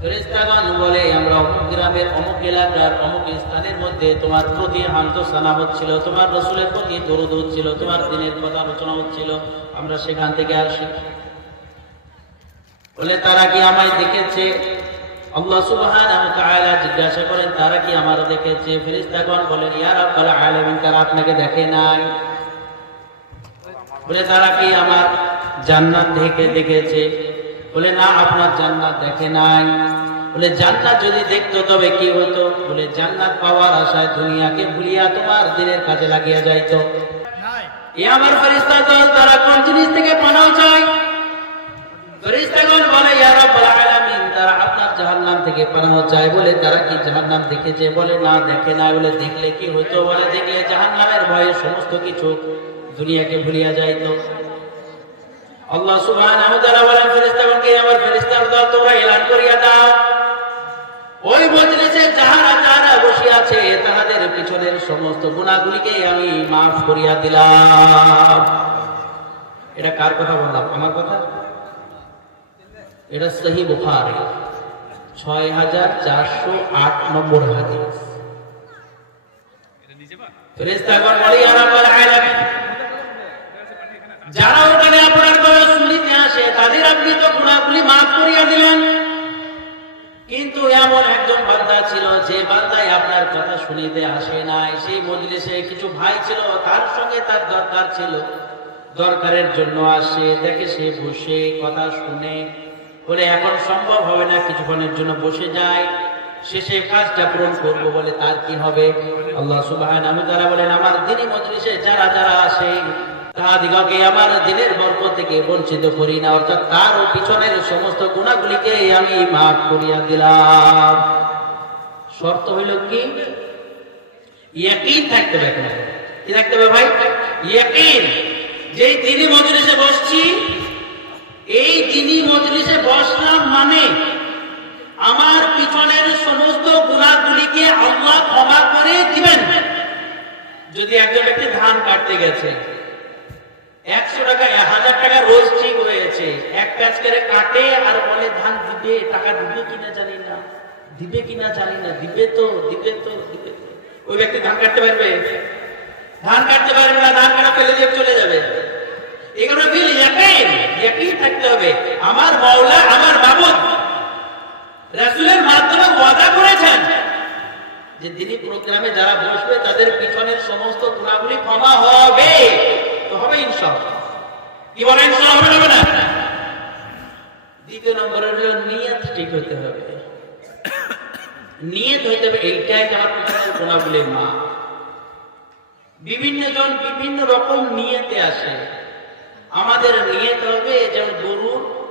ফেরেশতাগণ বলে আমরা অমুক গ্রামের অমুক এলাকার অমুক স্থানের মধ্যে তোমার প্রতি হামদোসানা হচ্ছিল, তোমার রাসূলের প্রতি দরুদ হচ্ছিল, তোমার দ্বীনের কথা আলোচনা হচ্ছিল, আমরা সেখান থেকে আসি। বলে তারা কি আমায় দেখেছে? আল্লাহ সুবহানাহু ওয়া তাআলা জিজ্ঞাসা করেন তারা কি আমারে দেখেছে? ফেরেশতাগণ বলেন ইয়া রাব্বাল আলামিন তারা আপনাকে দেখে নাই। বলে তারা কি আমার জান্নাত দেখেছে? বলে না, আপনার জান্নাত দেখে নাই। বলে জান্নাত যদি দেখতো তবে কি হতো? বলে জান্নাত পাওয়ার আশায় দুনিয়াকে ভুলিয়া তোমার দ্বীনের কাজে লাগিয়া যাইতো। এ আমার ফেরেশতা দল, তারা কোন জিনিস থেকে পানাহ চায়? ফেরেশতাগণ বলে ইয়া রাব্বাল আলামিন তারা আপনার জাহান্নাম থেকে পানাহ চায়। বলে তারা কি জাহান্নাম দেখেছে? বলে না, দেখে নাই। বলে দেখলে কি হতো? বলে দেখলে জাহান্নামের ভয়ে সমস্ত কিছু দুনিয়াকে ভুলিয়া যাইতো। আল্লাহ সুবহানাহু ওয়া তাআলা বলেন ফেরেশতাগণকে, আমার ফেরেশতার দল তোমরা এলান করিয়া দাও, ওই মজলিসে যাহারা বসে আছে তাদের পিছনের সমস্ত গুনাহগুলিকে আমি মাফ করিয়া দিলাম। এটা কার কথা বললাম? আমার কথা। এটা সহিহ বুখারী ৬৪০৮ নম্বর হাদিস। ফেরেশতাগণ বলে ইয়া রাব্বাল আলামিন যারা ওখানে আপনার কথা শুনতে আসে তাদের আপনি তো গুনাহগুলি মাফ করিয়া দিলেন, কিন্তু এমন একজন বান্দা ছিল যে বান্দাই আপনার কথা শুনিতে আসে নাই। সেই মজলিসে কিছু ভাই ছিল, তার সঙ্গে তার দরকার ছিল, দরকারের জন্য আসে, দেখে সে বসে কথা শুনে, বলে এখন সম্ভব হবে না, কিছুক্ষণের জন্য বসে যায়, শেষে কাজটা পূরণ করবো। বলে তার কি হবে? আল্লাহ সুবহানাহু ওয়া তাআলা বলেন আমার দ্বীনি মজলিসে যারা আসে তাহাদিগকে আমার দ্বীনের বরকত থেকে বঞ্চিত করি না, অর্থাৎ তার পিছনের সমস্ত গুনাহগুলিকে আমি মাফ করিয়া দিলাম। শর্ত হইল কি? ইয়াকিন থাকতে হবে। কি থাকতে হবে ভাই? ইয়াকিন। যেই দ্বীনি মজলিসে বসছি, এই দ্বীনি মজলিসে বসলাম মানে আমার পিছনের সমস্ত গুনাহগুলিকে আল্লাহ ক্ষমা করে দিবেন। যদি একজন ব্যক্তি ধান কাটতে গেছে, 100 টাকা 1000 টাকা রোজ ঠিক হয়েছে, এক প্যাচ করে কাটে আর বলে ধান দিবে, টাকা দিবে কিনা জানি না, দিবে কিনা জানি না, দিবে তো। ওই ব্যক্তি ধান কাটতে পারবে? ধান কাটতে পারবে না, ধান কাটা ফেলে দিয়ে চলে যাবে। এগুলো বিল ইয়াকিন থাকতে হবে। আমার মাওলা, আমার মাবুদ রাসূলের মাধ্যমে ওয়াদা করেছেন যে দ্বীনি প্রোগ্রামে যারা বসবে তাদের পিছনের সমস্ত গুনাহগুলি ক্ষমা হবে। তো হবে ইনশাআল্লাহ। কি বলেন? ইনশাআল্লাহ হবে না? দ্বিতীয় নম্বর হলো নিয়ত ঠিক হতে হবে। নিয়ত হইতে হবে এইটাই যে আমার পিছনের গুনাহগুলি মাফ। বিভিন্ন জন বিভিন্ন রকম নিয়তে আসে। আমাদের নিয়ত হবে যেমন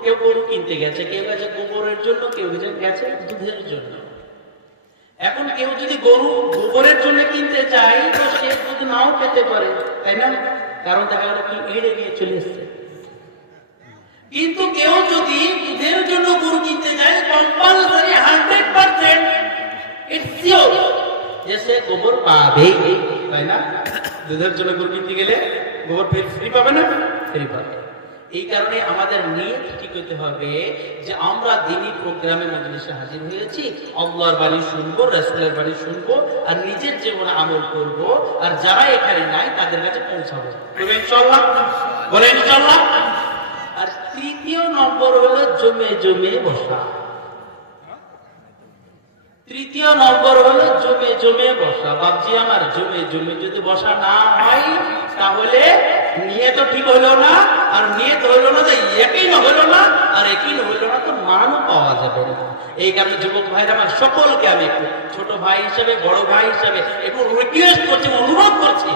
কেউ গরু কিনতে গেছে, কেউ গেছে গোবরের জন্য, কেউ গেছে দুধের জন্য। এখন কেউ যদি গরু গোবরের জন্য কিনতে চায় তো সে দুধ নাও পেতে পারে, তাই না? কারণ দেখা গেল কি এড়ে নিয়ে চলে এসছে। কিন্তু কেউ যদি দুধের জন্য গরু কিনতে যায়, কম্পালসারি 100% ইটস সিওর যে সে গোবর পাবে, তাই না? দুধের জন্য গরু কিনতে গেলে গোবর ফ্রি পাবে না? ফ্রি পাবে। এই কারণে আমাদের নিয়ত ঠিক হতে হবে যে আমরা দ্বীনি প্রোগ্রামে মজলিসে হাজির হয়েছি, আল্লাহর বাণী শুনবো, রাসূলের বাণী শুনবো, আর নিজের জীবনে আমল করব, আর যারা এখানে নাই তাদের কাছে পৌঁছাবো। ইনশাআল্লাহ বলেন ইনশাআল্লাহ। আর তৃতীয় নম্বর হলো জমে বসা। তৃতীয় নম্বর হলো জমে বসা। বাপজি আমার, জমে যদি বসা না হয় তাহলে নিয়ত ঠিক হলো না, আর নিয়ত হলো না তো ইয়াকিন হলো না, আর ইয়াকিন হলো না তো মানও পাওয়া যাবে না। এই কারণে যুবক ভাইরা আমার সকলকে আমি ছোট ভাই হিসেবে, বড় ভাই হিসেবে একটু রিকোয়েস্ট করছি, অনুরোধ করছি,